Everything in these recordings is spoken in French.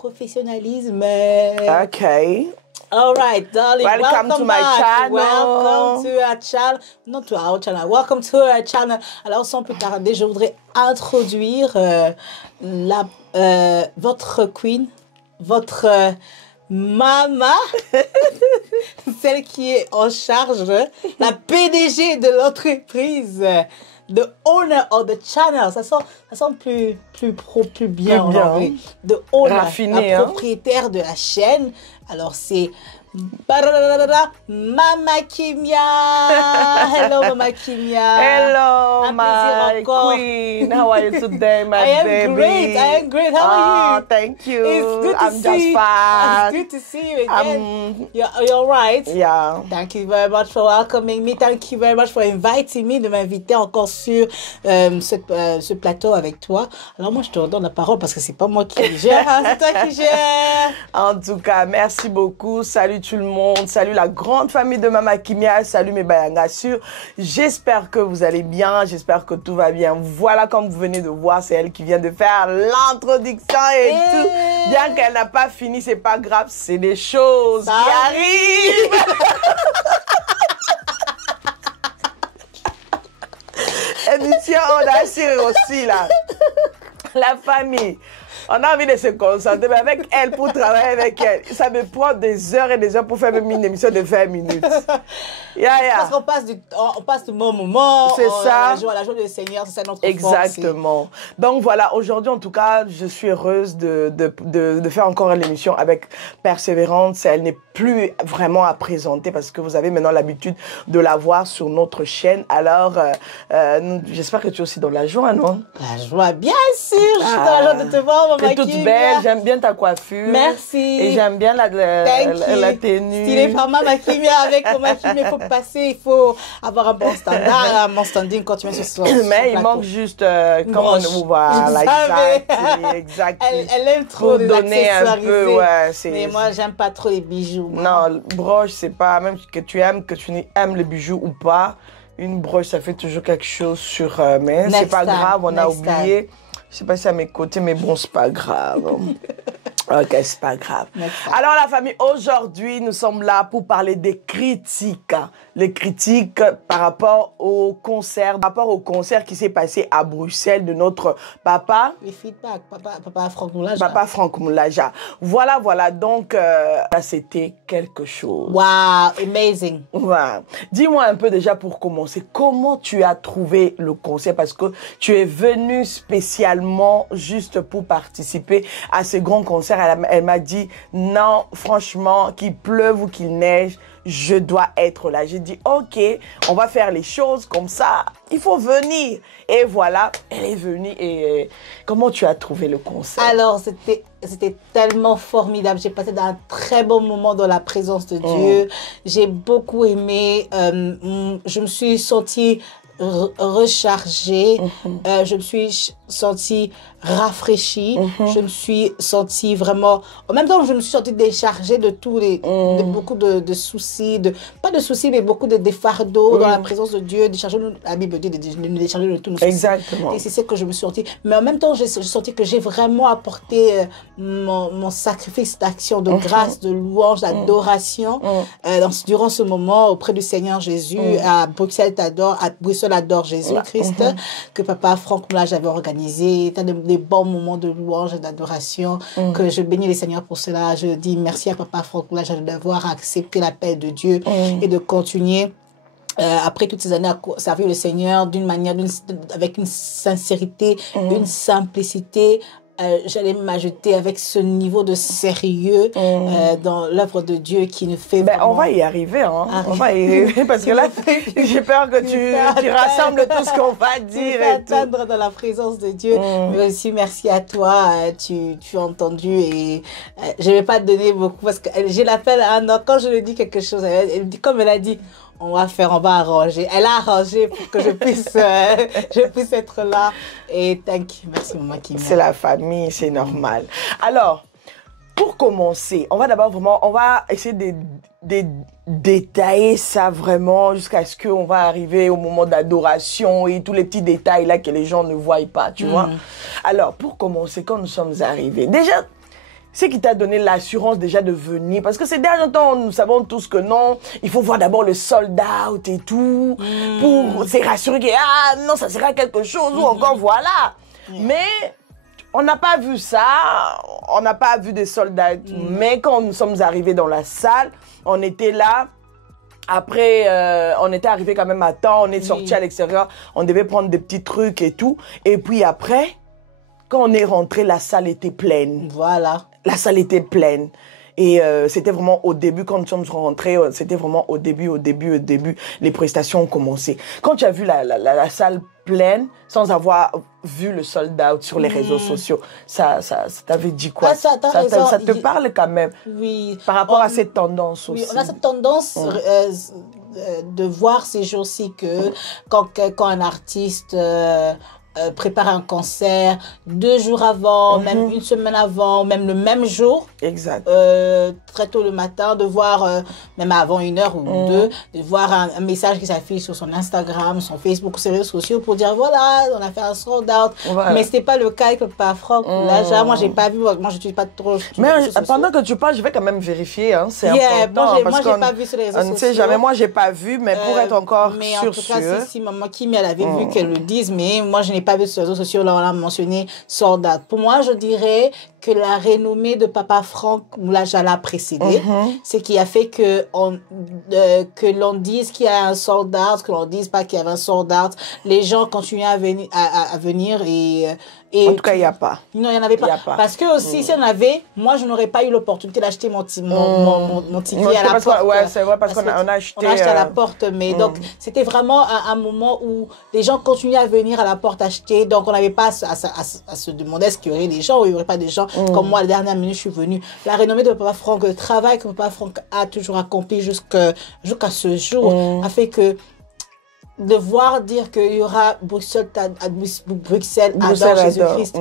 professionnalisme. Okay. All right, darling. Welcome to my back. channel. Welcome to our channel. Not to our channel. Welcome to our channel. Alors, sans plus tarder, je voudrais introduire votre queen, votre maman, celle qui est en charge, la PDG de l'entreprise, the owner of the channel. Ça sent plus pro, plus bien en anglais. The owner, raffiné, la propriétaire de la chaîne. Alors, c'est Mama Kimia. Hello, Mama Kimia. Hello, Un my queen. How are you today, my baby? I am great. How are you? Thank you. It's good to I'm see just you. fine. It's good to see you again. You're right. Yeah. Thank you very much for welcoming me. Thank you very much for inviting me, de m'inviter encore sur ce plateau avec toi. Alors moi, je te redonne la parole parce que c'est pas moi qui gère, hein, c'est toi qui gère. En tout cas, merci beaucoup. Salut tout le monde. Salut la grande famille de Mama Kimia. Salut mes bayangassures. J'espère que vous allez bien. J'espère que tout va bien. Voilà, comme vous venez de voir, c'est elle qui vient de faire l'introduction et tout. Bien qu'elle n'a pas fini, c'est pas grave. C'est des choses qui arrivent. Émission, on a assuré aussi là. La famille. On a envie de se concentrer, mais avec elle, pour travailler avec elle, ça me prend des heures et des heures pour faire même une émission de 20 minutes. Parce qu'on passe de bon moment. C'est ça. La joie du Seigneur, c'est ça notre force. Exactement. Donc voilà, aujourd'hui, en tout cas, je suis heureuse de faire encore l'émission avec Persévérance. Elle n'est plus vraiment à présenter parce que vous avez maintenant l'habitude de la voir sur notre chaîne. Alors, j'espère que tu es aussi dans la joie, non? La joie, bien sûr. Je suis dans la joie de te voir, Maman Kimia. Tu es toute belle. J'aime bien ta coiffure. Merci. Et j'aime bien la tenue. Stylé par Maman Kimia avec Maman Kimia. Il faut passer, il faut avoir un bon standard, un bon standing quand tu viens sur ce Mais il manque juste, comment on voit, exact. Elle aime trop les donner un peu, ouais. Mais moi, j'aime pas trop les bijoux. Non, broche, c'est pas, même que tu aimes les bijoux ou pas, une broche, ça fait toujours quelque chose sur, mais c'est pas grave, on a oublié. Je sais pas si c'est à mes côtés, mais bon, c'est pas grave. Ok, c'est pas grave. Alors la famille, aujourd'hui, nous sommes là pour parler des critiques. Les critiques par rapport au concert qui s'est passé à Bruxelles de notre papa. Les feedbacks, papa Franck Moulaja. Papa Franck Moulaja. Voilà, donc c'était quelque chose. Wow, amazing. Wow. Dis-moi un peu déjà pour commencer, comment tu as trouvé le concert? Parce que tu es venu spécialement juste pour participer à ce grand concert. Elle m'a dit, non, franchement, qu'il pleuve ou qu'il neige, je dois être là. J'ai dit, ok, on va faire les choses comme ça, il faut venir. Et voilà, elle est venue. Et comment tu as trouvé le concert? Alors, c'était tellement formidable. J'ai passé un très bon moment dans la présence de Dieu. J'ai beaucoup aimé. Je me suis sentie rechargée. Je me suis sentie rafraîchie. Je me suis sentie vraiment... En même temps, je me suis sentie déchargée de tous les... de beaucoup de soucis, pas de soucis, mais beaucoup de fardeaux dans la présence de Dieu. Décharger, la Bible dit de nous décharger de tous nos soucis. Exactement. Et c'est ce que je me suis sentie. Mais en même temps, j'ai senti que j'ai vraiment apporté mon sacrifice d'action, de grâce, de louange, d'adoration durant ce moment auprès du Seigneur Jésus à Bruxelles adore Jésus-Christ, que papa Franck Moulaja avait organisé. Des bons moments de louange et d'adoration, que je bénis le Seigneur pour cela. Je dis merci à papa Franck Moulaja d'avoir accepté l'appel de Dieu et de continuer après toutes ces années à servir le Seigneur d'une manière, avec une sincérité, une simplicité. J'allais m'ajouter avec ce niveau de sérieux dans l'œuvre de Dieu qui nous fait on va y arriver, hein. On va y arriver parce que là, j'ai peur que tu rassembles tout ce qu'on va dire. Et atteindre dans la présence de Dieu. Mais aussi, merci à toi. Tu as entendu et je ne vais pas te donner beaucoup parce que j'ai l'appel quand je lui dis quelque chose, comme elle a dit, on va arranger. Elle a arrangé pour que je puisse être là. Et merci maman Kimia. C'est la famille, c'est normal. Alors, pour commencer, on va essayer de détailler ça vraiment jusqu'à ce qu'on va arriver au moment d'adoration et tous les petits détails là que les gens ne voient pas, tu vois. Alors, pour commencer, quand nous sommes arrivés, déjà, c'est qui t'a donné l'assurance déjà de venir? Parce que ces derniers temps, nous savons tous que non, il faut voir d'abord le sold out et tout, pour se rassurer que, ah non, ça sera quelque chose, ou encore voilà. Mais on n'a pas vu ça, on n'a pas vu des sold out. Mais quand nous sommes arrivés dans la salle, on était là. Après, on était arrivé quand même à temps, on est sorti à l'extérieur, on devait prendre des petits trucs et tout. Et puis après, quand on est rentré, la salle était pleine. Voilà. La salle était pleine. Et c'était vraiment au début, quand nous sommes rentrés, c'était vraiment au début. Les prestations ont commencé. Quand tu as vu la salle pleine, sans avoir vu le sold out sur les réseaux sociaux, ça t'avait dit quoi? Ça te parle quand même? Oui. Par rapport à cette tendance aussi. Oui, on a cette tendance de voir ces jours-ci que quand un artiste prépare un concert 2 jours avant, même 1 semaine avant, même le même jour. Exact. Très tôt le matin, de voir, même avant 1 heure ou 2, de voir un message qui s'affiche sur son Instagram, son Facebook, ses réseaux sociaux pour dire voilà, on a fait un sold out. Voilà. Mais c'était pas le cas avec Papa Franck. Là, déjà, moi, j'ai pas vu, moi, je n'utilise pas trop. Mais pendant que tu parles, je vais quand même vérifier, hein, c'est important. Moi, j'ai pas vu sur les réseaux sociaux. On ne sait jamais, moi, j'ai pas vu, mais pour être encore sûr. Mais en tout cas, si maman Kim, elle avait vu qu'elle le dise, mais moi, je n'ai pas vu sur les réseaux sociaux, là, on a mentionné sold out. Pour moi, je dirais que la renommée de Papa Franck Moulaja l'a précédé. C'est qui a fait que l'on dise qu'il y a un sold out, que l'on dise pas qu'il y avait un sold out. Les gens continuaient à venir et en tout cas, il n'y a pas. Non, il n'y en avait pas. Parce que aussi, si il y en avait, moi, je n'aurais pas eu l'opportunité d'acheter mon ticket à la porte. Ouais, c'est vrai, parce qu'on a acheté. On a acheté à la porte, mais donc, c'était vraiment un moment où les gens continuaient à venir à la porte acheter. Donc, on n'avait pas à se demander est-ce qu'il y aurait des gens ou il n'y aurait pas des gens. Comme moi, à la dernière minute, je suis venue. La renommée de Papa Franck, le travail que Papa Franck a toujours accompli jusqu'à ce jour, a fait que de voir dire qu'il y aura Bruxelles adore Jésus-Christ,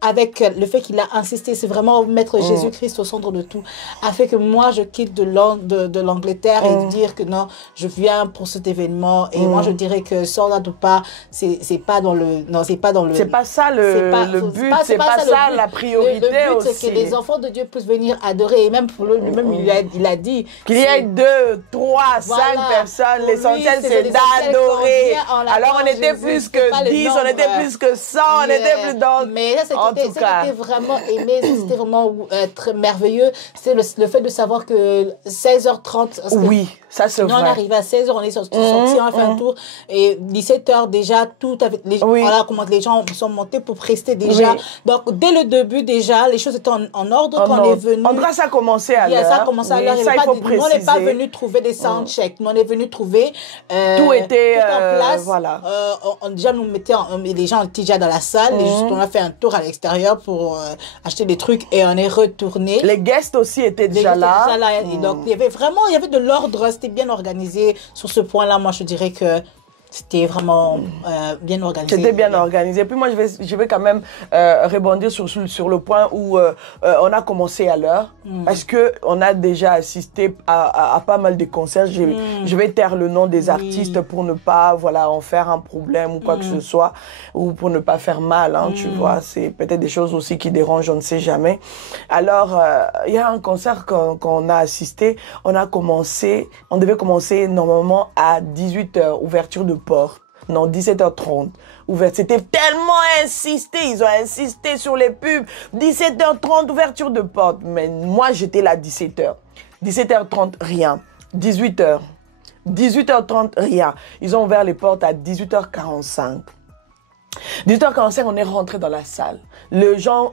avec le fait qu'il a insisté, c'est vraiment mettre Jésus-Christ au centre de tout, a fait que moi je quitte de l'Angleterre et dire que non, je viens pour cet événement et moi je dirais que sold out ou pas, c'est pas dans le, non, c'est pas dans le, c'est pas ça le but, c'est pas ça la priorité. Le but aussi. c'est que les enfants de Dieu puissent venir adorer et même pour lui-même il a dit qu'il y ait 2, 3, 5 personnes, l'essentiel c'est d'adorer. Alors on était plus que 10, on était plus que 100, on était plus dans... Mais c'était vraiment aimé, c'était vraiment très merveilleux. C'est le fait de savoir que 16h30... Oui, ça c'est vrai. On arrivait à 16h, on est sorti, on a fait un tour. Et 17h déjà, tout avec voilà comment les gens sont montés pour prester déjà. Donc dès le début déjà, les choses étaient en ordre quand on est venu. En tout cas, ça a commencé à l'heure. Ça a commencé à l'heure. Nous, on n'est pas venu trouver des soundchecks. Nous, on est venu trouver... tout était en place. Voilà. Déjà, nous mettions, les gens étaient déjà dans la salle. Et juste, on a fait un tour à l'extérieur pour acheter des trucs et on est retourné. Les guests aussi étaient déjà là. Et donc, il y avait de l'ordre. C'était bien organisé. Sur ce point-là, moi, je dirais que c'était vraiment bien organisé. C'était bien organisé. Puis moi, je vais quand même rebondir sur le point où on a commencé à l'heure. Parce qu'on a déjà assisté à pas mal de concerts. Je vais taire le nom des artistes pour ne pas en faire un problème ou quoi que ce soit. Ou pour ne pas faire mal, hein, tu vois. C'est peut-être des choses aussi qui dérangent, on ne sait jamais. Alors, il y a un concert qu'on a assisté. On devait commencer normalement à 18h, ouverture de porte. Non, 17h30. Ouverte. C'était tellement insisté. Ils ont insisté sur les pubs. 17h30, ouverture de porte. Mais moi, j'étais là à 17h. 17h30, rien. 18h. 18h30, rien. Ils ont ouvert les portes à 18h45. 18h45, on est rentré dans la salle. Les gens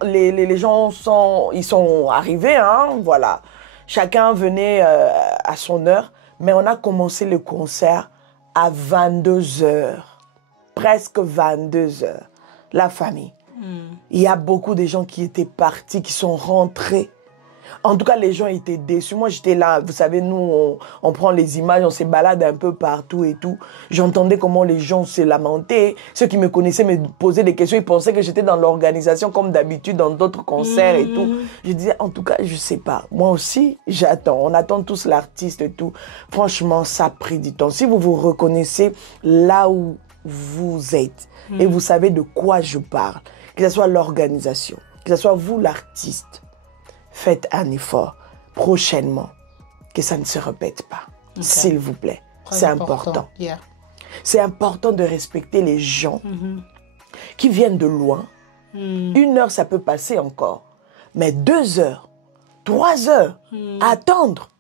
sont arrivés, hein, voilà. Chacun venait à son heure. Mais on a commencé le concert à 22h, presque 22h, la famille. Il y a beaucoup de gens qui étaient partis, qui sont rentrés. En tout cas, les gens étaient déçus. Moi, j'étais là. Vous savez, nous, on prend les images, on se balade un peu partout et tout. J'entendais comment les gens se lamentaient. Ceux qui me connaissaient me posaient des questions. Ils pensaient que j'étais dans l'organisation comme d'habitude, dans d'autres concerts et tout. Je disais, en tout cas, je sais pas. Moi aussi, j'attends. On attend tous l'artiste et tout. Franchement, ça a pris du temps. Si vous vous reconnaissez là où vous êtes et vous savez de quoi je parle, que ce soit l'organisation, que ce soit vous l'artiste, faites un effort prochainement, que ça ne se répète pas. S'il vous plaît. C'est important. Yeah. C'est important de respecter les gens qui viennent de loin. 1 heure, ça peut passer encore. Mais 2 heures, 3 heures, attendre.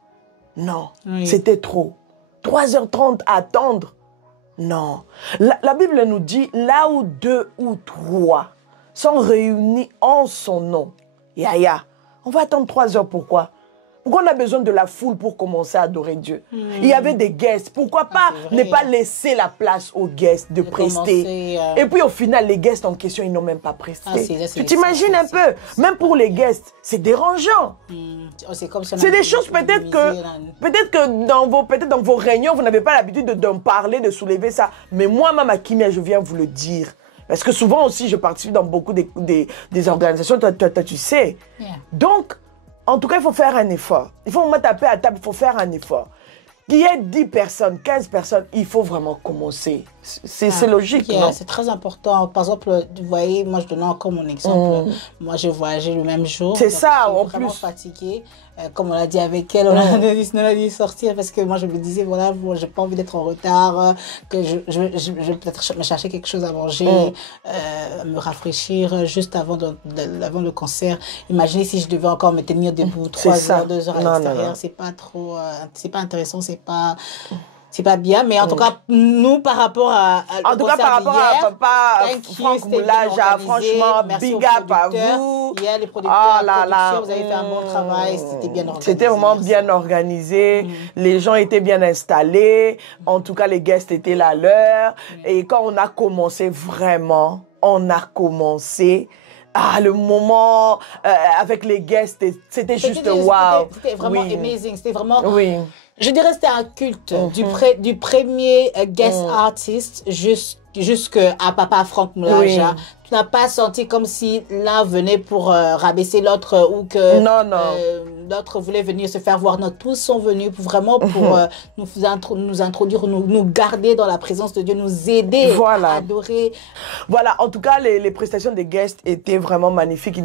Non, c'était trop. 3h30, attendre. Non. La Bible nous dit, là où 2 ou 3 sont réunis en son nom, Yaya, on va attendre 3 heures, pourquoi? Pourquoi on a besoin de la foule pour commencer à adorer Dieu? Il y avait des guests. Pourquoi pas ne pas laisser la place aux guests de prester? Et puis au final, les guests en question, ils n'ont même pas presté. Tu t'imagines un peu? Même pour les guests, c'est dérangeant. C'est des choses peut-être que dans vos réunions, vous n'avez pas l'habitude d'en parler, de soulever ça. Mais moi, Mama Kimia, je viens vous le dire. Parce que souvent aussi, je participe dans beaucoup des organisations, toi, tu sais. Donc, en tout cas, il faut faire un effort. Il faut me taper à table, il faut faire un effort. Qu'il y ait 10 personnes, 15 personnes, il faut vraiment commencer. C'est logique, non? C'est très important. Par exemple, vous voyez, moi, je donne encore mon exemple. Moi, j'ai voyagé le même jour. C'est ça, en plus. Je suis vraiment fatiguée. Comme on l'a dit avec elle, on a dit sortir parce que moi, je me disais, voilà, bon, j'ai pas envie d'être en retard, que je vais peut-être me chercher quelque chose à manger, me rafraîchir juste avant le concert. Imaginez si je devais encore me tenir debout 3 heures, 2 heures à l'extérieur. C'est pas trop, c'est pas intéressant, c'est pas bien, mais en tout cas, nous, par rapport à en tout cas, par rapport à papa Franck Moulaja, franchement, big up à vous. Hier, les producteurs, vous avez fait un bon travail, c'était bien organisé. C'était vraiment bien organisé, les gens étaient bien installés, en tout cas, les guests étaient là à l'heure. Et quand on a commencé, vraiment, le moment avec les guests, c'était juste wow. C'était vraiment amazing, c'était vraiment... Je dirais que c'était un culte du premier guest artist jusqu'à papa Franck Moulaja. Tu n'as pas senti comme si l'un venait pour rabaisser l'autre ou que l'autre voulait venir se faire voir. Non, tous sont venus vraiment pour nous introduire, nous garder dans la présence de Dieu, nous aider à adorer. Voilà, en tout cas, les prestations des guests étaient vraiment magnifiques.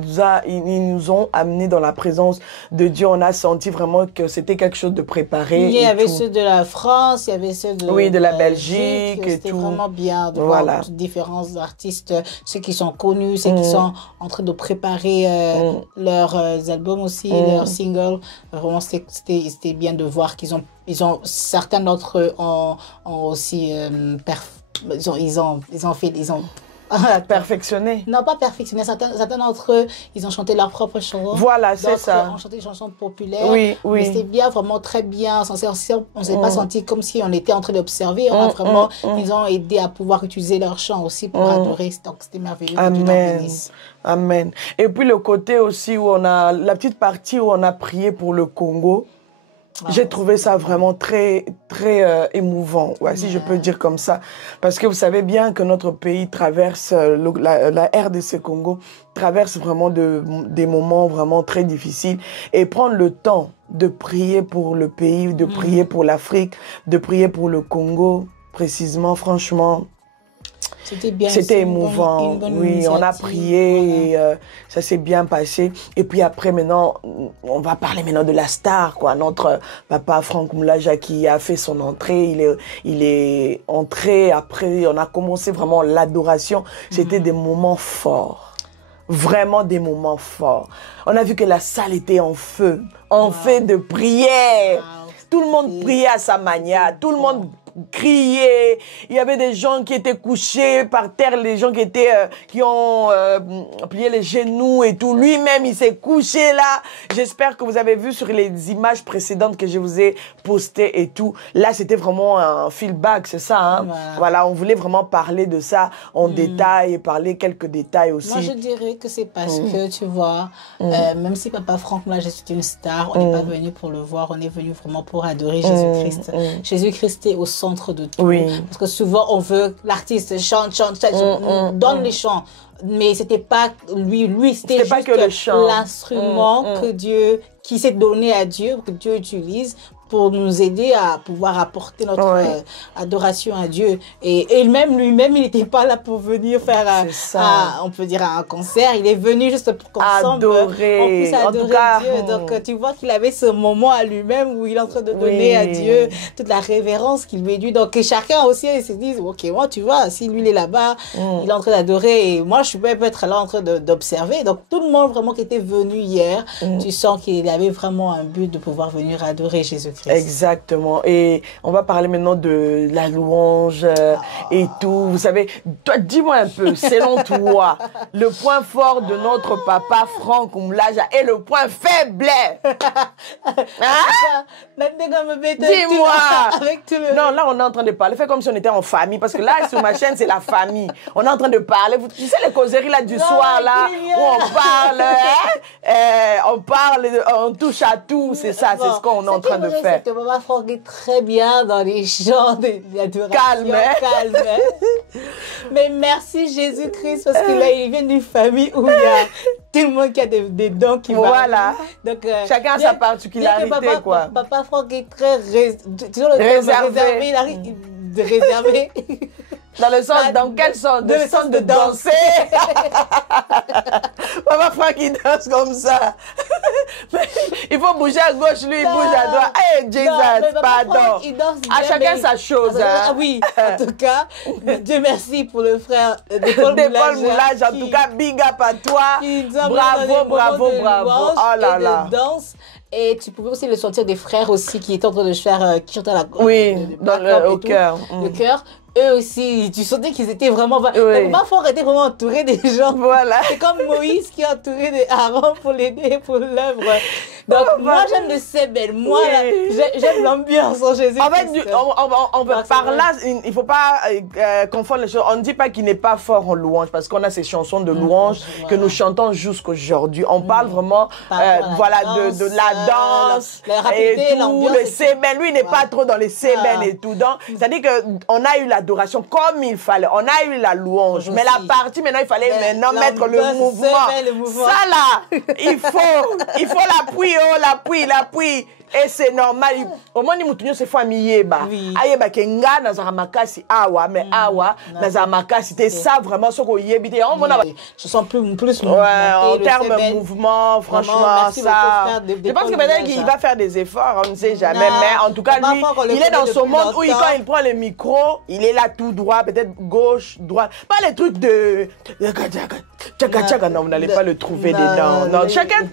Ils nous ont amenés dans la présence de Dieu. On a senti vraiment que c'était quelque chose de préparé. Il y avait ceux de la France, il y avait ceux de la Belgique et c'était vraiment bien de voir différents artistes, ceux qui sont connus, ceux qui sont en train de préparer leurs albums aussi, leurs singles. Vraiment, c'était bien de voir qu'ils ont certains d'entre eux ont aussi perfectionné. Non, pas perfectionné. Certains d'entre eux, ils ont chanté leurs propres chansons. Voilà, c'est ça. D'autres ont chanté des chansons populaires. Mais c'était bien, vraiment très bien. On ne s'est pas senti comme si on était en train d'observer. Ils ont aidé à pouvoir utiliser leurs chants aussi pour adorer. Donc, c'était merveilleux. Amen. Et puis, le côté aussi où la petite partie où on a prié pour le Congo. J'ai trouvé ça vraiment très, très émouvant, si je peux dire comme ça. Parce que vous savez bien que notre pays traverse, la RDC Congo traverse vraiment des moments vraiment très difficiles. Et prendre le temps de prier pour le pays, de prier pour l'Afrique, de prier pour le Congo, précisément, franchement... C'était émouvant. On a prié et ça s'est bien passé. Et puis après, maintenant, on va parler maintenant de la star, notre papa Franck Moulaja qui a fait son entrée. Il est entré. Après, on a commencé vraiment l'adoration. C'était des moments forts. Vraiment des moments forts. On a vu que la salle était en feu de prière. Tout le monde priait à sa manière. Tout le monde crier. Il y avait des gens qui étaient couchés par terre, les gens qui ont plié les genoux et tout. Lui-même, il s'est couché là. J'espère que vous avez vu sur les images précédentes que je vous ai postées et tout. Là, c'était vraiment un feedback, c'est ça, hein? Voilà, on voulait vraiment parler de ça en détail et parler quelques détails aussi. Moi, je dirais que c'est parce que, tu vois, même si papa Franck Moulaja est une star, on n'est pas venu pour le voir, on est venu vraiment pour adorer Jésus-Christ. Jésus-Christ est au centre de tout. Parce que souvent, on veut l'artiste chante, donne les chants. Mais c'était pas lui, c'était juste l'instrument que Dieu, qui s'est donné à Dieu, que Dieu utilise pour nous aider à pouvoir apporter notre adoration à Dieu. Et lui-même, il n'était pas là pour venir faire, on peut dire, un concert. Il est venu juste pour qu'ensemble, on puisse adorer Dieu. Donc, tu vois qu'il avait ce moment à lui-même où il est en train de donner à Dieu toute la révérence qu'il lui est due. Donc, chacun aussi se dit, ok, moi, tu vois, si lui, il est là-bas, il est en train d'adorer, et moi, je peux être là en train d'observer. Donc, tout le monde vraiment qui était venu hier, tu sens qu'il avait vraiment un but de pouvoir venir adorer Jésus-Christ. Exactement. Et on va parler maintenant de la louange et tout. Vous savez, toi, dis-moi un peu, selon toi, le point fort de notre papa Franck Oumlaja et le point faible. Dis-moi. Non, là, on est en train de parler. Fais comme si on était en famille. Parce que là, sur ma chaîne, c'est la famille. On est en train de parler. Tu sais, les causeries là, du soir, là, où on parle, on touche à tout. C'est ça, c'est ce qu'on est en train de faire. C'est que Papa Franck est très bien dans les chants d'adoration. Calme. Mais merci Jésus-Christ, parce qu'il vient d'une famille où il y a tout le monde qui a des dons qui vont. Voilà. Donc, chacun a sa particularité, quoi. Papa Franck est très réservé. Il arrive de réserver. Dans le sens, dans quel sens? Le sens de danser. Papa Franck, il danse comme ça. Il faut bouger à gauche, lui, il bouge à droite. Hey, Jesus, pardon. À chacun sa chose. Ah oui, en tout cas, Dieu merci pour le frère de Paul Moulage. En tout cas, big up à toi. Bravo. Oh là là. De danse. Et tu pouvais aussi le sentir des frères aussi qui étaient en train de faire chanter la au cœur. Le cœur. Eux aussi, tu sentais qu'ils étaient vraiment... Papa Franck était vraiment entouré des gens. Voilà. C'est comme Moïse qui est entouré d'Aaron pour l'aider pour l'œuvre. Donc, moi, j'aime le Sébel. Moi, j'aime l'ambiance en Jésus. En fait, par là, il ne faut pas confondre les choses. On ne dit pas qu'il n'est pas fort en louange, parce qu'on a ces chansons de louange que nous chantons jusqu'aujourd'hui. On parle vraiment de la danse et tout, le Sébel. Lui, il n'est pas trop dans les Sébel et tout. Donc, c'est-à-dire qu'on a eu l'adoration comme il fallait. On a eu la louange. Mais la partie, maintenant, il fallait mettre le mouvement. Ça, là, il faut l'appui. Et c'est normal. Au moins, nous sommes famille. Ayeba kenga na zamakasi awa mais awa na zamakasi. C'est ça vraiment ce qu'on y est. Je sens plus en termes de mouvement, franchement, ça. Je pense que peut-être qu'il va faire des efforts, on ne sait jamais. Mais en tout cas, lui, il est dans son monde où quand il prend le micro, il est là tout droit, peut-être gauche, droite. Pas les trucs de non, vous n'allez pas le trouver dedans. Non, chacun,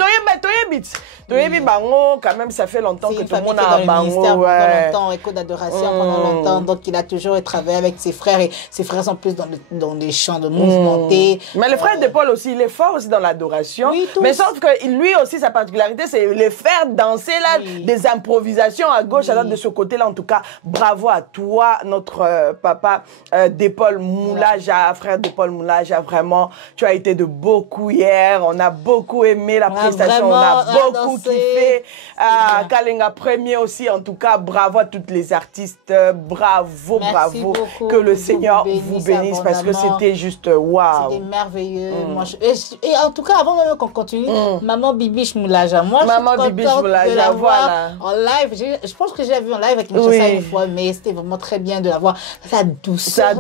quand même, ça fait longtemps que tout le monde a un bango. Pendant longtemps, écho d'adoration pendant longtemps. Donc, il a toujours travaillé avec ses frères. Et ses frères sont plus dans des chants de mouvementés. Mais le frère de Paul aussi, il est fort aussi dans l'adoration. Oui, mais sauf que lui aussi, sa particularité, c'est les faire danser là, des improvisations à gauche, à droite, de ce côté-là. En tout cas, bravo à toi, notre papa de Paul Moulaja, frère de Paul Moulaja. Vraiment, tu as été de beaucoup hier. On a beaucoup aimé la prestation. On a beaucoup kiffé. Kalenga premier aussi, en tout cas, bravo à toutes les artistes, bravo. Beaucoup, que le Seigneur vous bénisse parce que c'était juste waouh. C'était merveilleux. Et en tout cas, avant même qu'on continue, Maman Bibiche Moulaja, moi je suis contente de la voir en live. Je pense que j'ai vu en live avec Kinshasa une fois, mais c'était vraiment très bien de la voir. Sa douceur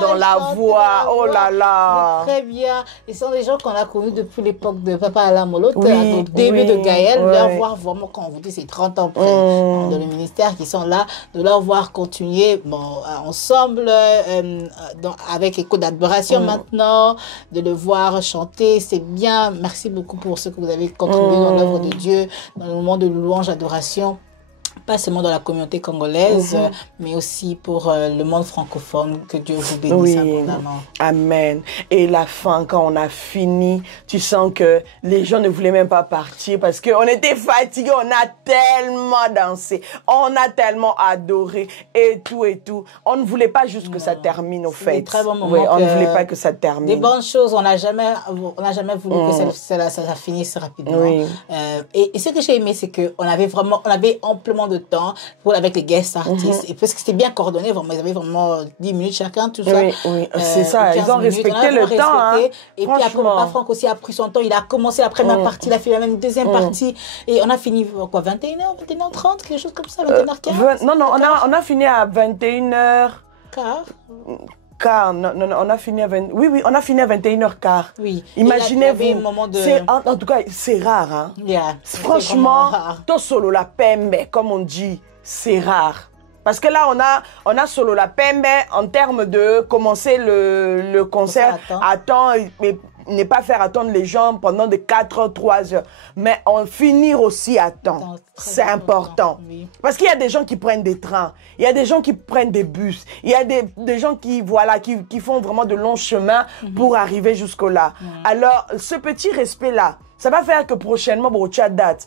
dans la voix, oh là là. Très bien. Ils sont des gens qu'on a connus depuis l'époque de Papa Alain Molote, au début de Gaël, leur voir vraiment, quand on vous dit c'est 30 ans après, dans le ministère, qui sont là, de leur voir continuer ensemble, avec Écho d'adoration maintenant, de le voir chanter, c'est bien. Merci beaucoup pour ce que vous avez contribué dans l'œuvre de Dieu, dans le moment de louange, adoration. Pas seulement dans la communauté congolaise, mais aussi pour le monde francophone. Que Dieu vous bénisse abondamment. Amen. Et la fin, quand on a fini, tu sens que les gens ne voulaient même pas partir parce qu'on était fatigués, on a tellement dansé, on a tellement adoré et tout. On ne voulait pas juste que ça termine au fait. Très bon moment. Oui, on ne voulait pas que ça termine. Des bonnes choses, on n'a jamais voulu que ça finisse rapidement. Oui. Et ce que j'ai aimé, c'est qu'on avait amplement énormément de temps avec les guest artistes. Et parce que c'était bien coordonné, vraiment, ils avaient vraiment 10 minutes chacun, tout ça. Oui, c'est ça. Ils ont respecté le temps. Hein. Et puis après, Papa Franck aussi a pris son temps. Il a commencé la première partie, il a fait la même deuxième partie. Et on a fini, quoi, 21h, 21h30, quelque chose comme ça, 21h15? Non, on a fini à 21h. Car, non, on a fini à on a fini à 21h15. Oui. Imaginez-vous. De... En tout cas, c'est rare. Hein. Yeah, franchement, to solo la pembe, comme on dit, c'est rare. Parce que là, on a solo la pembe en termes de commencer le concert à temps et ne pas faire attendre les gens pendant de 4 heures, 3 heures. Mais en finir aussi à temps. C'est important. Oui. Parce qu'il y a des gens qui prennent des trains. Il y a des gens qui prennent des bus. Il y a des gens qui font vraiment de longs chemins pour arriver jusque-là. Alors, ce petit respect-là, ça va faire que prochainement, date.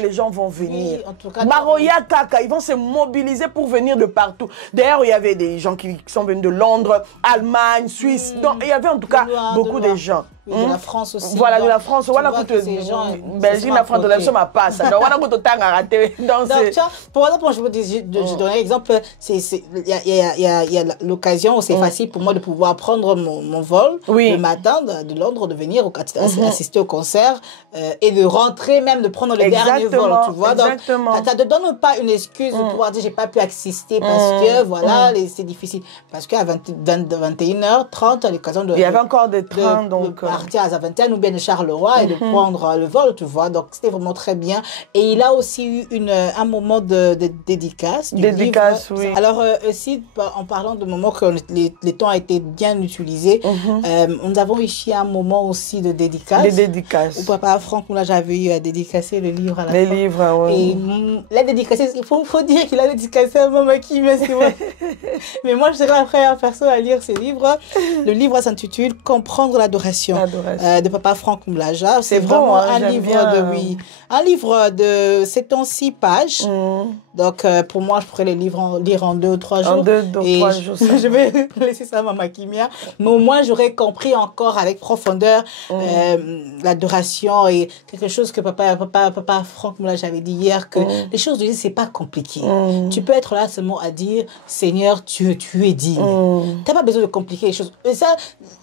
Les gens vont venir. Oui, en tout cas, ils vont se mobiliser pour venir de partout. D'ailleurs, il y avait des gens qui sont venus de Londres, Allemagne, Suisse. Donc, il y avait en tout cas beaucoup de gens. Oui, de la France aussi. Voilà, de la France. Voilà, Belgique, la France, de la somme à passe. Donc, voilà, pour exemple, je donne un exemple. Il y a l'occasion où c'est facile pour moi de pouvoir prendre mon vol le matin de Londres, de venir assister au concert et de rentrer même, de prendre le dernier vol, tu vois. Donc, ça ne te donne pas une excuse de pouvoir dire j'ai pas pu assister parce que, voilà, c'est difficile. Parce qu'à 21h30, à l'occasion de... Il y avait encore des trains, donc... partir à Zaventem ou bien de Charleroi et de prendre le vol, tu vois. Donc, c'était vraiment très bien. Et il a aussi eu un moment de dédicace. Dédicace, oui. Alors, aussi, en parlant de moments que les temps ont été bien utilisés, nous avons ici un moment aussi de dédicace. Des dédicaces. Où Papa Franck Moulage avait eu à dédicacer le livre à la fin. Les livres, oui. Et il a dédicacé, il faut dire qu'il a dédicacé à Maman qui, mais moi, je serai la première personne à lire ce livre. Le livre s'intitule Comprendre l'adoration. De Papa Franck Moulaja. C'est vraiment un livre de 76 pages. Donc, pour moi, je pourrais les lire en 2 ou 3 jours. En 2 ou 3 jours. Je vais laisser ça à Maman Kimia. Mais au moins, j'aurais compris encore avec profondeur l'adoration et quelque chose que Papa Franck Moulaja avait dit hier, que les choses de Dieu, c'est pas compliqué. Tu peux être là seulement à dire, Seigneur, tu es digne. Tu n'as pas besoin de compliquer les choses. Et ça,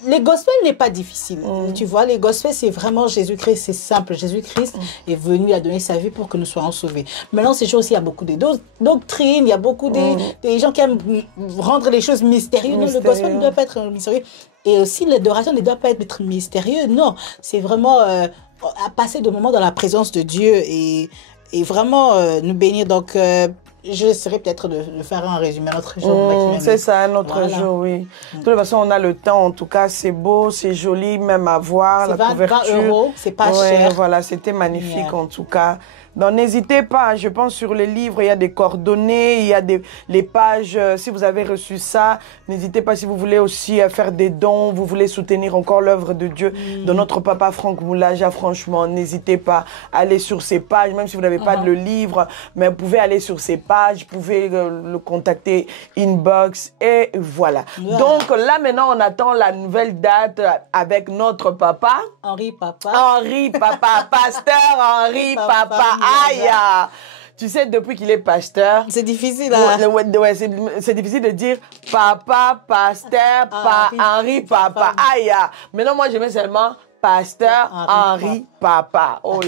les gospels n'est pas difficile. Tu vois, les gospels, c'est vraiment Jésus-Christ, c'est simple. Jésus-Christ est venu à donner sa vie pour que nous soyons sauvés. Maintenant, ces jours-ci, il y a beaucoup de doctrines, il y a beaucoup des gens qui aiment rendre les choses mystérieuses. Non, le gospel ne doit pas être mystérieux. Et aussi, l'adoration ne doit pas être mystérieux. Non, c'est vraiment à passer de moments dans la présence de Dieu et vraiment nous bénir. Donc, j'essaierai peut-être de faire un résumé un autre jour. C'est ça, un autre jour, oui. De toute façon, on a le temps. En tout cas, c'est beau, c'est joli, même à voir. La couverture. 20 €, c'est pas cher. Voilà, c'était magnifique en tout cas. Donc, n'hésitez pas, je pense sur les livres, il y a des coordonnées, il y a les pages. Si vous avez reçu ça, n'hésitez pas si vous voulez aussi faire des dons, vous voulez soutenir encore l'œuvre de Dieu de notre Papa Franck Moulaja. Franchement, n'hésitez pas à aller sur ces pages, même si vous n'avez pas le livre, mais vous pouvez aller sur ces pages, vous pouvez le contacter inbox et voilà. Donc là, maintenant, on attend la nouvelle date avec notre papa. Henri Papa, pasteur Henri Papa. Aïe! Tu sais, depuis qu'il est pasteur... C'est difficile, c'est difficile de dire papa, pasteur, Henri Papa. Aïe! Maintenant, moi, je mets seulement pasteur Henri Papa. Oh,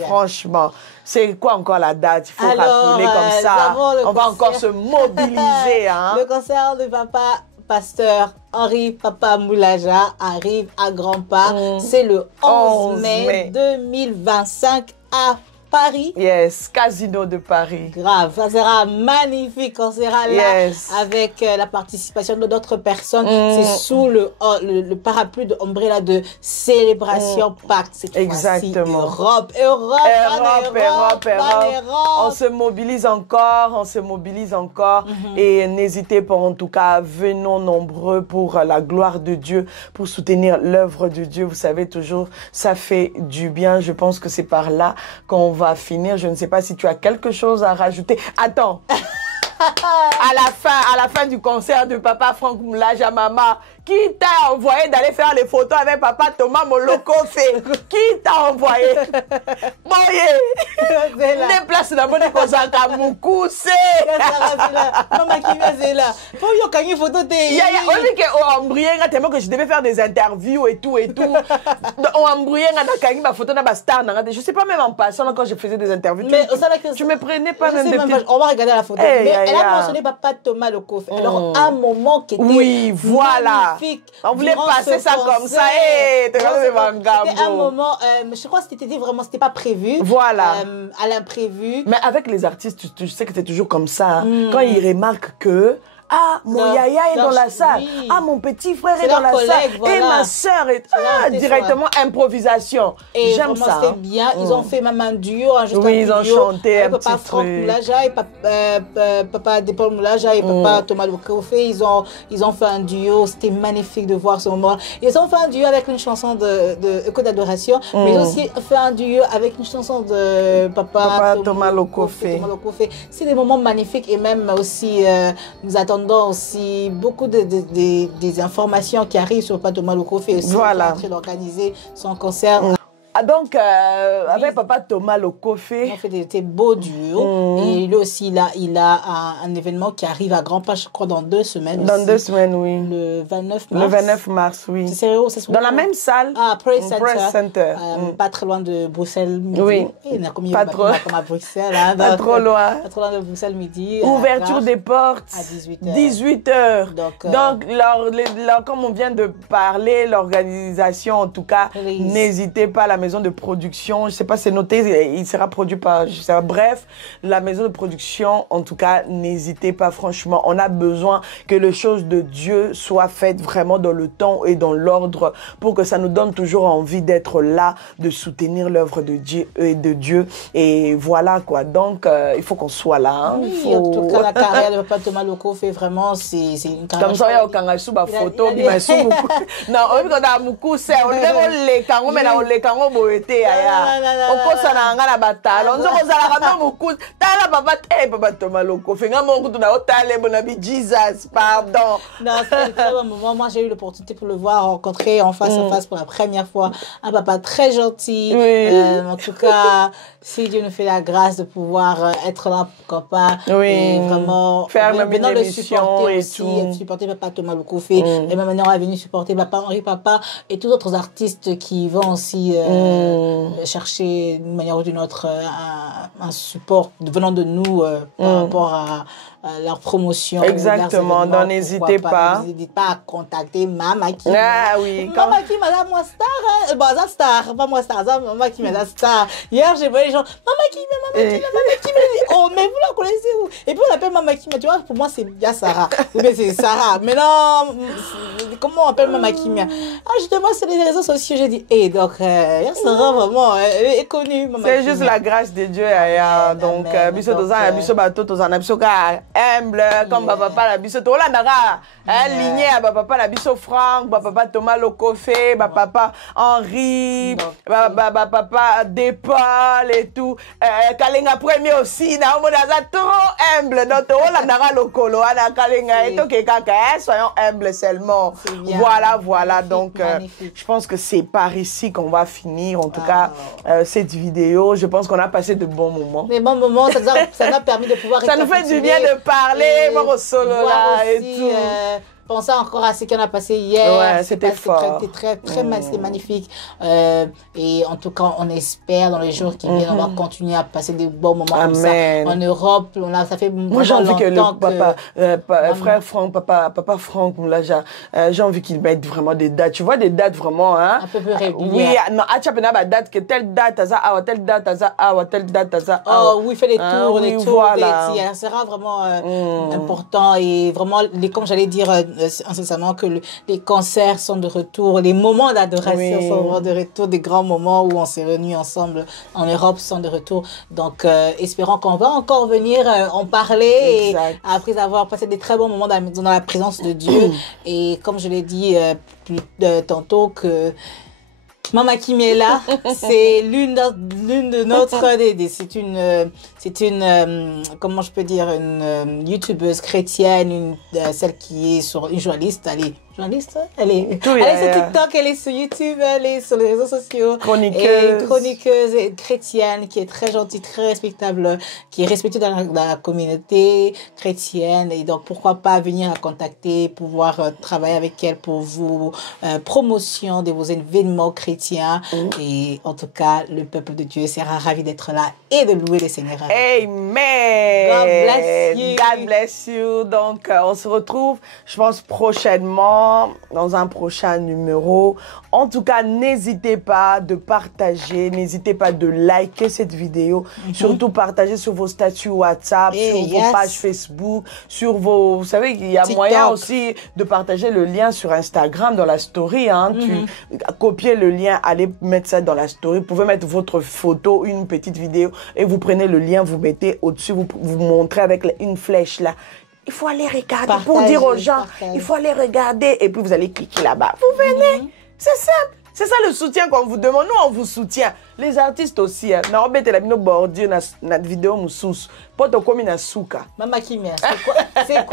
franchement. C'est quoi encore la date? Il faut rappeler comme ça. On va encore se mobiliser. Hein? Le concert de Papa Pasteur Henri Papa Moulaja arrive à grands pas. C'est le 11 mai 2025 à Paris. Yes, Casino de Paris. Grave, ça sera magnifique. On sera là avec la participation de d'autres personnes. C'est sous le parapluie de Umbrella de Célébration Pacte. Exactement. Europe. On se mobilise encore. Et n'hésitez pas, en tout cas, venons nombreux pour la gloire de Dieu, pour soutenir l'œuvre de Dieu. Vous savez, toujours, ça fait du bien. Je pense que c'est par là qu'on va finir. Je ne sais pas si tu as quelque chose à rajouter. Attends. À la fin du concert de Papa Franck Moulaja, Maman Qui t'a envoyé d'aller faire les photos avec papa Thomas Moloko fait? Qui t'a envoyé? Boye! Déplace la bonne Kozaka Moukousse! Maman Kimia, c'est là. Faut y avoir une photo de. Il y a un embrouillé, tellement que je devais faire des interviews et tout. On embrouillé, on a ma photo dans star. Je sais pas même en passant quand je faisais des interviews. Mais tu me prenais pas même de petits. On va regarder la photo. Mais elle a mentionné papa Thomas Moloko fait. Alors, un moment qui était. Oui, voilà. Magnifique. On voulait passer ça comme ça. C'était un moment, je crois que c'était vraiment, c'était pas prévu. Voilà. À l'imprévu. Mais avec les artistes, tu sais que c'est toujours comme ça. Hein. Quand ils remarquent que mon yaya est dans la salle. Oui. Mon petit frère est dans la salle. Voilà. Et ma soeur est directement improvisation. J'aime ça. C'était bien. Ils ont fait même un duo. Ils ont chanté un papa petit Franck Moulaja et papa Depol Moulaja et papa Thomas Moloko fait. Ils ont fait un duo. C'était magnifique de voir ce moment. Ils ont fait un duo avec une chanson de Écho d'adoration. Mais ils ont aussi fait un duo avec une chanson de papa Thomas Moloko fait. C'est des moments magnifiques. Et même aussi, nous attendons aussi beaucoup des informations qui arrivent sur Papa Thomas Moloko fait aussi. Voilà. Il est en train d'organiser son concert. Donc, avec papa Thomas Moloko fait. Il a fait des beaux duos. Et lui aussi, il a un événement qui arrive à Grand-Pas, je crois, dans 2 semaines. Dans 2 semaines, oui. Le 29 mars. Le 29 mars, oui. C'est sérieux, c'est dans la même salle. Praise Center. Pas très loin de Bruxelles Midi. Oui. Il a commis pas trop. Comme à Bruxelles. Hein, pas trop loin. Pas trop loin de Bruxelles Midi. Ouverture des portes. À 18h. 18h. Donc comme on vient de parler, l'organisation, en tout cas, n'hésitez pas, la maison de production, je ne sais pas, c'est noté, il sera produit par, je sais pas, bref, la maison de production, en tout cas, n'hésitez pas, franchement, on a besoin que les choses de Dieu soient faites vraiment dans le temps et dans l'ordre pour que ça nous donne toujours envie d'être là, de soutenir l'œuvre de Dieu, et voilà quoi, donc il faut qu'on soit là. Hein. Oui, en tout cas, la carrière de Papa Thomas Moloko fait vraiment, c'est une carrière. Comme ça, il y a aucun sous ma photo, non, on a beaucoup, c'est, on les canons, mais on les canons, okosana nga na batalo nzo kozala ka moku tala papa Thomas Moloko fait nga mongo tuna otale bona bi Jesus pardon. Non, c'est un très bon moment. Moi, j'ai eu l'opportunité pour le voir rencontrer en face à face pour la première fois. Un papa très gentil. En tout cas, si Dieu nous fait la grâce de pouvoir être là, pourquoi pas, et vraiment faire même une le émission supporter et aussi, tout. Supporter papa Thomas Moloko fait. Et même maintenant, on est venu supporter papa Henri Papa et tous autres artistes qui vont aussi chercher d'une manière ou d'une autre un support venant de nous par rapport à leur promotion. Exactement, donc n'hésitez pas. N'hésitez pas à contacter Mama Kim. Ah oui. Mama Kim, madame, moi star. Bon, ça star, pas moi star, ça, Mama Kim, elle star. Hier, j'ai vu les gens, Mama Kim. Oh, mais vous la connaissez où? Et puis on l'appelle Mama Kim. Tu vois, pour moi, c'est bien Sarah. Ou bien c'est Sarah. Mais non, comment on appelle Mama Kim? Justement, c'est les réseaux sociaux. J'ai dit, donc, Sarah, vraiment, elle est connue. C'est juste la grâce de Dieu. Donc, biso tozana biso bato tozana biso ka humble comme papa la biso to la nara aligné à papa la biso Franck, papa Thomas Moloko fait, papa Henri, papa Depol et tout. Kalenga premier aussi na mona za trop humble donc to la nara lokolo ana Kalenga et to ke kaka soyons humbles seulement. Voilà donc je pense que c'est par ici qu'on va finir en tout cas cette vidéo. Je pense qu'on a passé de bons moments. Des bons moments, ça nous a permis de pouvoir ça nous fait du bien de parler, moi au solo là et tout. Penser encore à ce qu'on a passé hier. Ouais, c'était fort. C'était très magnifique. Et en tout cas, on espère dans les jours qui viennent, on va continuer à passer des bons moments comme ça. En Europe, ça fait moi j'ai envie que le frère Franck, papa Franck Moulaja, j'ai envie qu'il mette vraiment des dates. Tu vois des dates vraiment, hein? Un peu plus régulières. Oui, non, tu as date que telle date à ça, telle date à ça, telle date à ça. Oh oui, fait les tours, les tours. Voilà. Ça sera vraiment important et vraiment, comme j'allais dire incessamment, que les concerts sont de retour, les moments d'adoration sont vraiment de retour, des grands moments où on s'est réunis ensemble en Europe sont de retour. Donc, espérons qu'on va encore venir en parler et après avoir passé des très bons moments dans la présence de Dieu. Et comme je l'ai dit tantôt, que Mama Kim est là, c'est l'une de notre c'est une comment je peux dire, une youtubeuse chrétienne, celle qui est une journaliste, allez, journaliste. Elle est sur TikTok, elle est sur YouTube, elle est sur les réseaux sociaux. Chroniqueuse et chrétienne, qui est très gentille, très respectable, qui est respectée dans la communauté chrétienne. Et donc, pourquoi pas venir la contacter, pouvoir travailler avec elle pour vos promotions de vos événements chrétiens. Et en tout cas, le peuple de Dieu sera ravi d'être là et de louer le Seigneur. Amen. God bless you. God bless you. Donc, on se retrouve, je pense, prochainement dans un prochain numéro. En tout cas, n'hésitez pas de partager, n'hésitez pas de liker cette vidéo. Surtout, partager sur vos statuts WhatsApp, sur vos pages Facebook, sur vos... Vous savez, il y a TikTok. Moyen aussi de partager le lien sur Instagram dans la story. Hein. Tu copiez le lien, allez mettre ça dans la story. Vous pouvez mettre votre photo, une petite vidéo, et vous prenez le lien, vous mettez au-dessus, vous montrez avec une flèche là. Il faut aller regarder pour dire aux gens, il faut aller regarder, et puis vous allez cliquer là-bas. Vous venez, c'est simple. C'est ça le soutien qu'on vous demande. Nous, on vous soutient. Les artistes aussi. Non, on met la bordure dans notre vidéo moussous. Pas de comme une souka. Maman Kimia, c'est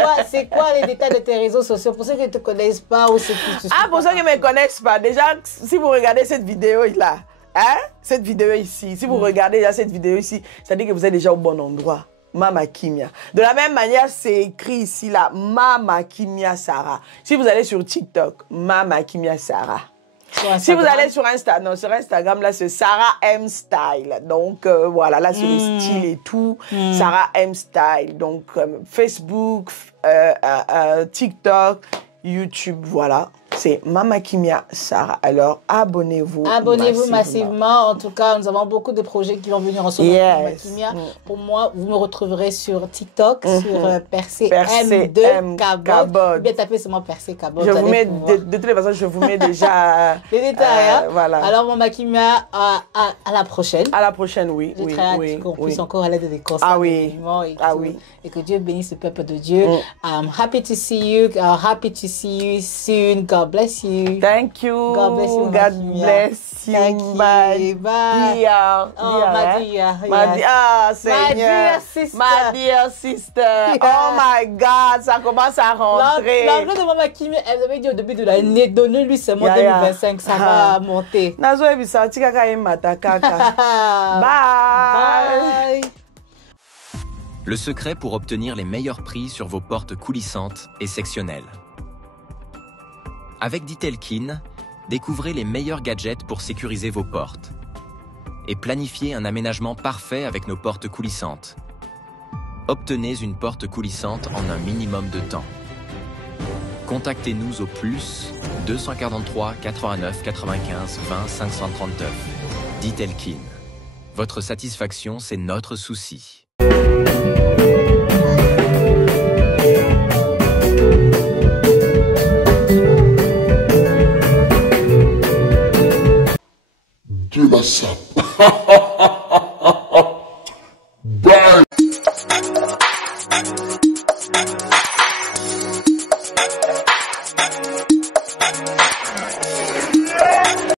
quoi les détails de tes réseaux sociaux pour ceux qui ne te connaissent pas ou ceux qui pour ceux qui ne me connaissent pas, déjà, si vous regardez cette vidéo là, hein, cette vidéo ici, si vous regardez déjà cette vidéo ici, ça dit que vous êtes déjà au bon endroit. Mama Kimia. De la même manière, c'est écrit ici là, Mama Kimia Sarah. Si vous allez sur TikTok, Mama Kimia Sarah. Si vous allez sur Instagram, sur Instagram, là, c'est Sarah M Style. Donc, voilà, là, c'est le style et tout. Sarah M Style. Donc, Facebook, TikTok, YouTube, voilà. C'est Mama Kimia Sarah. Alors, abonnez-vous. Abonnez-vous massivement. En tout cas, nous avons beaucoup de projets qui vont venir ensemble avec Mama Kimia. Pour moi, vous me retrouverez sur TikTok, sur Percé M2 Cabot. Ou bien tapez seulement Percé Cabot. Je vous mets, de toutes les façons, je vous mets déjà les détails. Voilà. Alors, Mama Kimia, à la prochaine. À la prochaine, oui. Je très hâte qu'on puisse encore aller des conseils. Et que Dieu bénisse le peuple de Dieu. I'm happy to see you. Happy to see you soon. God bless you. Thank you. God bless you. God bless you. Thank you. Bye. Dear. Oh, my dear. My dear, Seigneur. My dear sister. My dear sister. Oh my God, ça commence à rentrer. L'anglais de Mama Kimia, elle avait dit au début de l'année, donnez-lui seulement 2025, ça va monter. Nazo ebisa, tikaka emata kaka. Bye. Le secret pour obtenir les meilleurs prix sur vos portes coulissantes et sectionnelles. Avec Ditelkin, découvrez les meilleurs gadgets pour sécuriser vos portes et planifiez un aménagement parfait avec nos portes coulissantes. Obtenez une porte coulissante en un minimum de temps. Contactez-nous au plus 243 89 95 20 539. Ditelkin. Votre satisfaction, c'est notre souci. Dieu la sape.